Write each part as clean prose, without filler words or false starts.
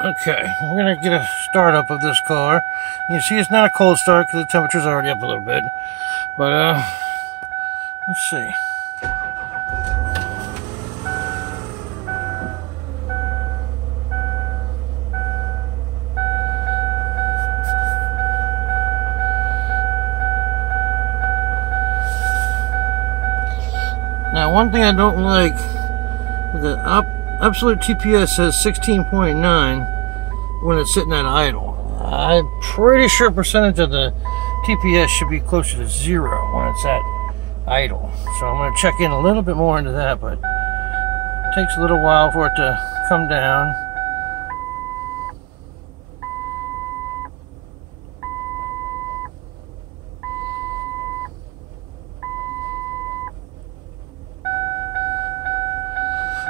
Okay, we're gonna get a startup of this car. You see, it's not a cold start because the temperature's already up a little bit. But let's see. Now, one thing I don't like is that absolute TPS says 16.9 when it's sitting at idle. I'm pretty sure percentage of the TPS should be closer to 0 when it's at idle. So I'm going to check in a little bit more into that, but it takes a little while for it to come down.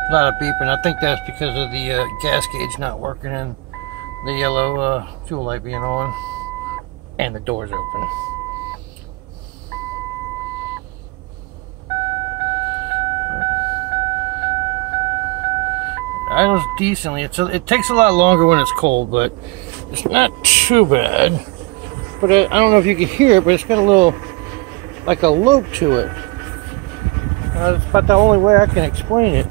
A lot of beeping. I think that's because of the gas gauge not working and the yellow fuel light being on and the doors open. Idles decently. It takes a lot longer when it's cold, but it's not too bad. But I don't know if you can hear it, but it's got a little, like a lope to it. It's about the only way I can explain it.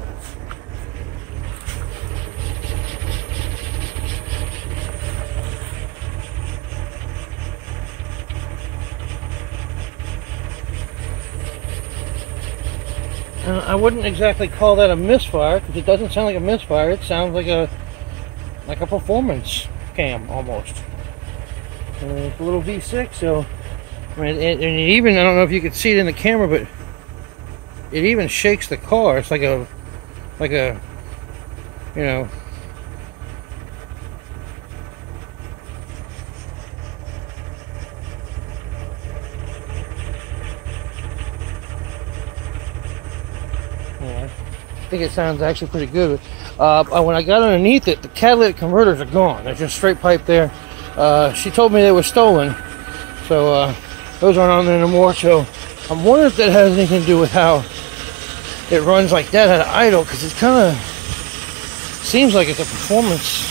I wouldn't exactly call that a misfire because it doesn't sound like a misfire. It sounds like a performance cam almost. It's a little V6, so I mean, and it even, I don't know if you can see it in the camera, but it even shakes the car. It's like a you know. I think it sounds actually pretty good. When I got underneath it, the catalytic converters are gone. There's just straight pipe there. She told me they were stolen, so those aren't on there anymore. So I'm wondering if that has anything to do with how it runs like that at idle, because it kind of seems like it's a performance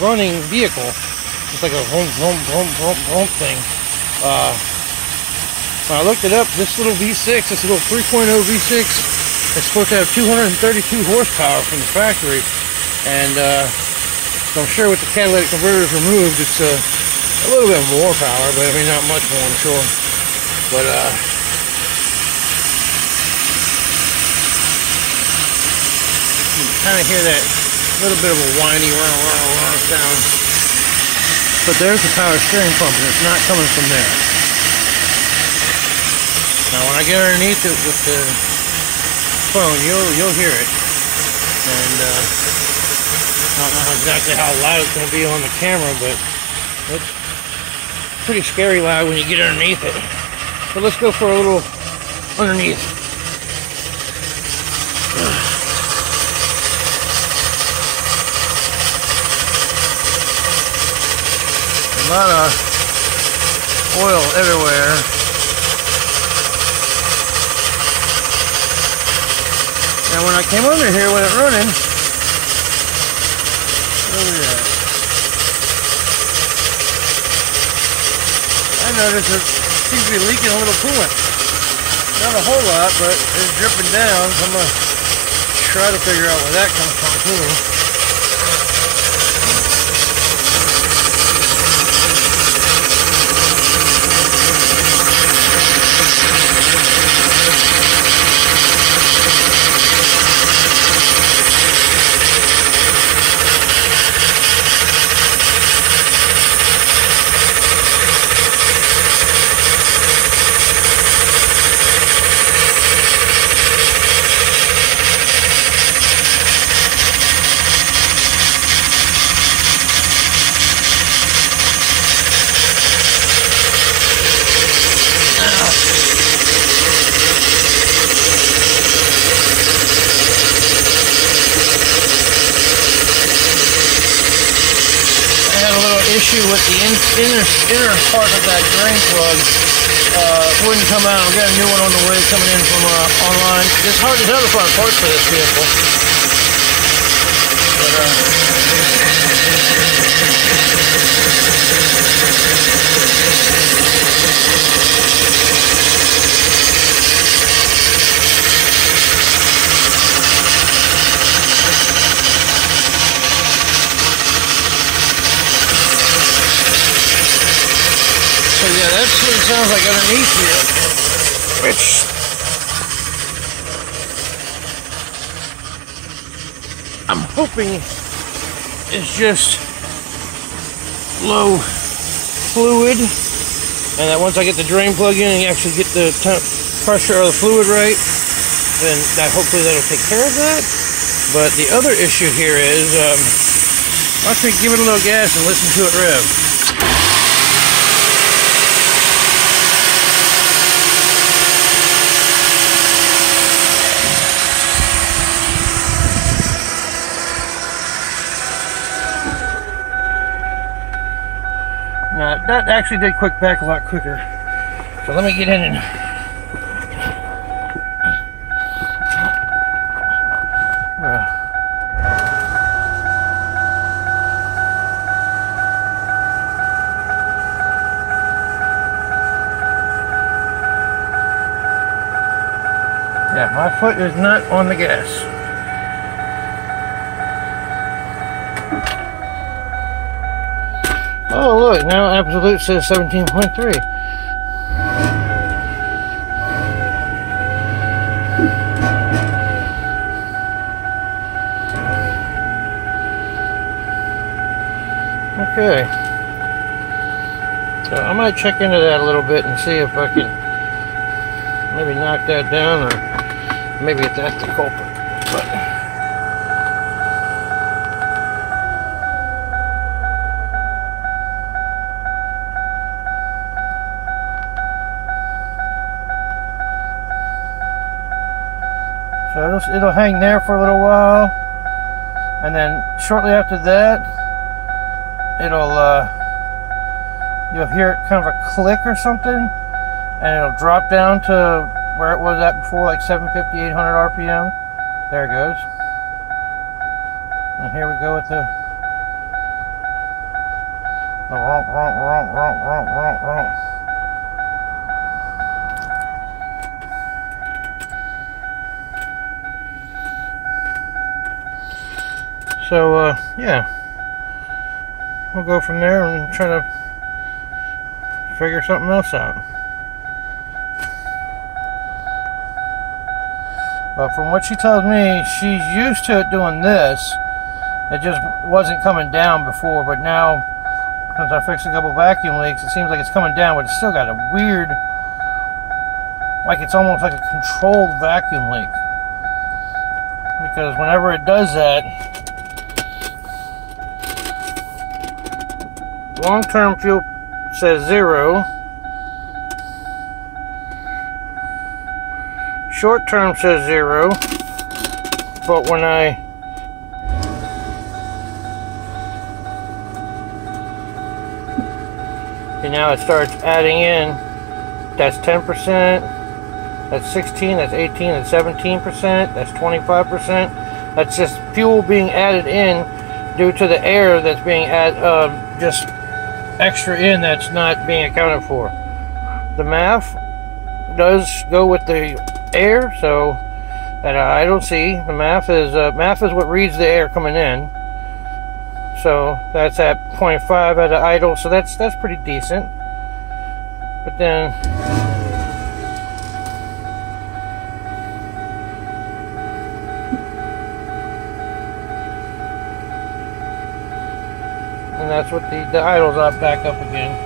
running vehicle. It's like a vroom, vroom, vroom, vroom, vroom thing. When I looked it up, this little V6, this little 3.0 V6, it's supposed to have 232 horsepower from the factory, and so I'm sure with the catalytic converters removed, it's a little bit more power, but I mean not much more, I'm sure. But you can kind of hear that little bit of a whiny sound. But there's the power steering pump, and it's not coming from there. Now when I get underneath it with the phone, you'll hear it, and I don't know exactly how loud it's going to be on the camera, but it's pretty scary loud when you get underneath it. So let's go for a little underneath. A lot of oil everywhere. And when I came under here when it running, where we at? I noticed it seems to be leaking a little coolant. Not a whole lot, but it's dripping down. So I'm gonna try to figure out where that comes from too. Issue with the inner part of that drain plug wouldn't come out. I've got a new one on the way coming in from online. It's hard to tell the front parts for this vehicle, but what it sounds like underneath here, which I'm hoping is just low fluid, and that once I get the drain plug in and actually get the pressure of the fluid right, then hopefully that'll take care of that. But the other issue here is, watch me give it a little gas and listen to it rev. Now, that actually did quick back a lot quicker. So let me get in and yeah, my foot is not on the gas. Oh look, now Absolute says 17.3. Okay. So I might check into that a little bit and see if I can maybe knock that down, or maybe if that's the culprit. But so it'll hang there for a little while, and then shortly after that, it'll you'll hear it kind of a click or something, and it'll drop down to where it was at before, like 750, 800 RPM. There it goes. And here we go with the ronk, ronk, ronk, ronk, ronk, ronk, ronk. So, yeah, we'll go from there and try to figure something else out. But from what she tells me, she's used to it doing this. It just wasn't coming down before, but now, since I fixed a couple vacuum leaks, it seems like it's coming down, but it's still got a weird, like it's almost like a controlled vacuum leak. Because whenever it does that, long-term fuel says 0. Short-term says 0. But when and now it starts adding in, that's 10%, that's 16, that's 18, that's 17%, that's 25%. That's just fuel being added in due to the air that's being just extra in, that's not being accounted for. The MAF does go with the air, so that I don't see. The MAF is what reads the air coming in. So that's at 0.5 at an idle, so that's pretty decent. But then and that's what the idle's up back up again.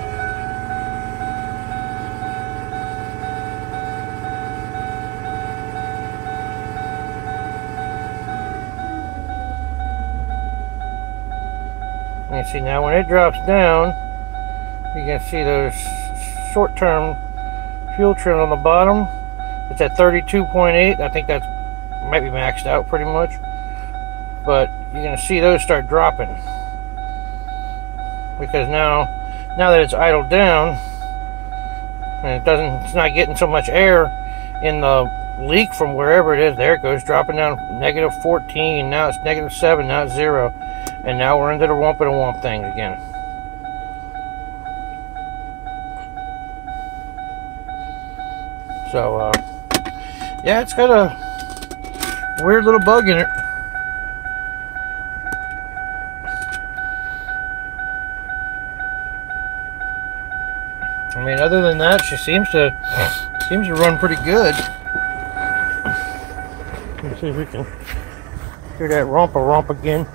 And you see now when it drops down, you can see those short-term fuel trim on the bottom. It's at 32.8. I think that's might be maxed out pretty much. But you're gonna see those start dropping. Because now that it's idled down, and it's not getting so much air in the leak from wherever it is. There it goes, dropping down -14. Now it's -7. Now it's 0, and now we're into the womp and a womp thing again. So yeah, it's got a weird little bug in it. I mean, other than that, she seems to run pretty good. Let's see if we can hear that romp again.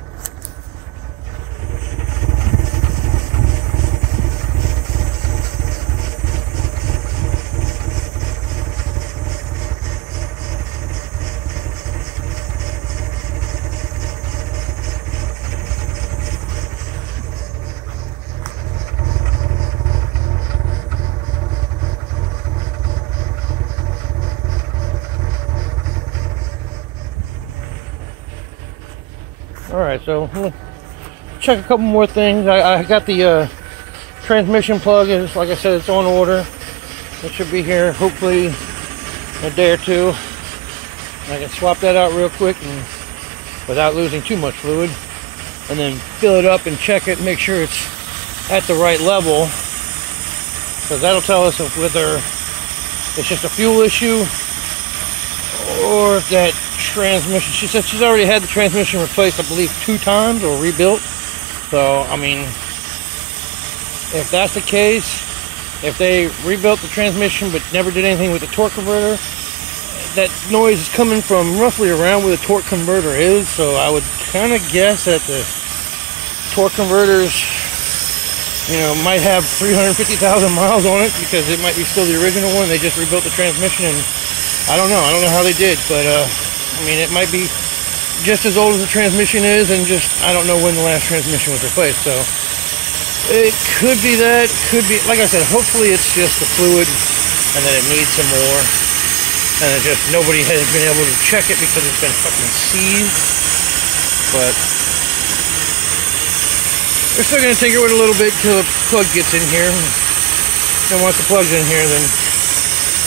Alright, so we'll check a couple more things. I got the transmission plug, is like I said, it's on order. It should be here hopefully in a day or two. I can swap that out real quick and without losing too much fluid, and then fill it up and check it and make sure it's at the right level, because that'll tell us whether it's just a fuel issue or if that transmission, she said she's already had the transmission replaced, I believe 2 times or rebuilt. So I mean, if that's the case, if they rebuilt the transmission but never did anything with the torque converter, that noise is coming from roughly around where the torque converter is. So I would kind of guess that the torque converters, you know, might have 350,000 miles on it, because it might be still the original one. They just rebuilt the transmission, and I don't know how they did, but I mean, it might be just as old as the transmission is, and just, I don't know when the last transmission was replaced. So it could be that, could be, like I said, hopefully it's just the fluid and that it needs some more, and it just, nobody has been able to check it because it's been fucking seized. But we're still going to tinker with it a little bit until the plug gets in here. And once the plug's in here, then,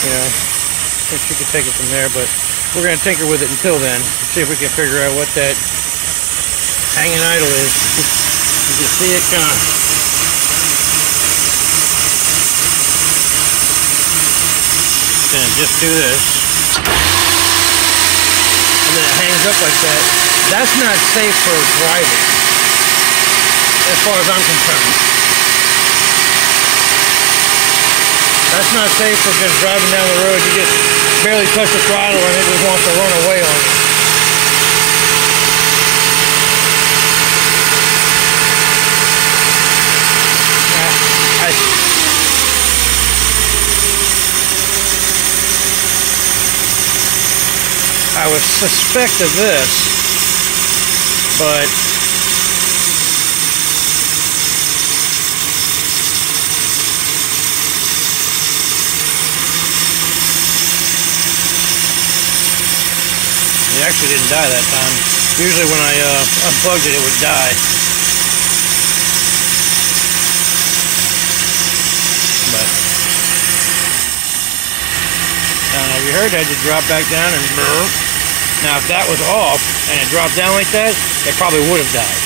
you know, I think she could take it from there. But we're going to tinker with it until then. See if we can figure out what that hanging idle is. You can see it kind of. Gonna just do this. And then it hangs up like that. That's not safe for driving, as far as I'm concerned. That's not safe for just driving down the road. You just barely touch the throttle and it just wants to run away on you. I would suspect of this, but it actually didn't die that time. Usually when I unplugged it, it would die. But I don't know if you heard that, it dropped back down and burr. Now if that was off and it dropped down like that, it probably would have died.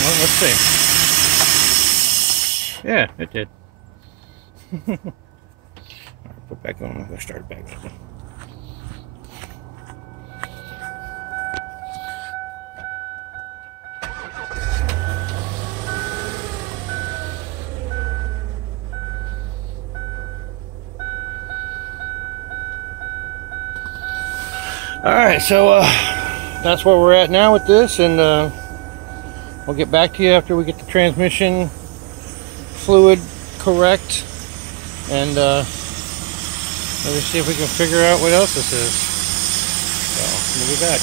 Well, let's see. Yeah, it did. Put back on, I'm going to start it back up. Alright, so that's where we're at now with this, and we'll get back to you after we get the transmission fluid correct, and let's see if we can figure out what else this is. So we'll be back.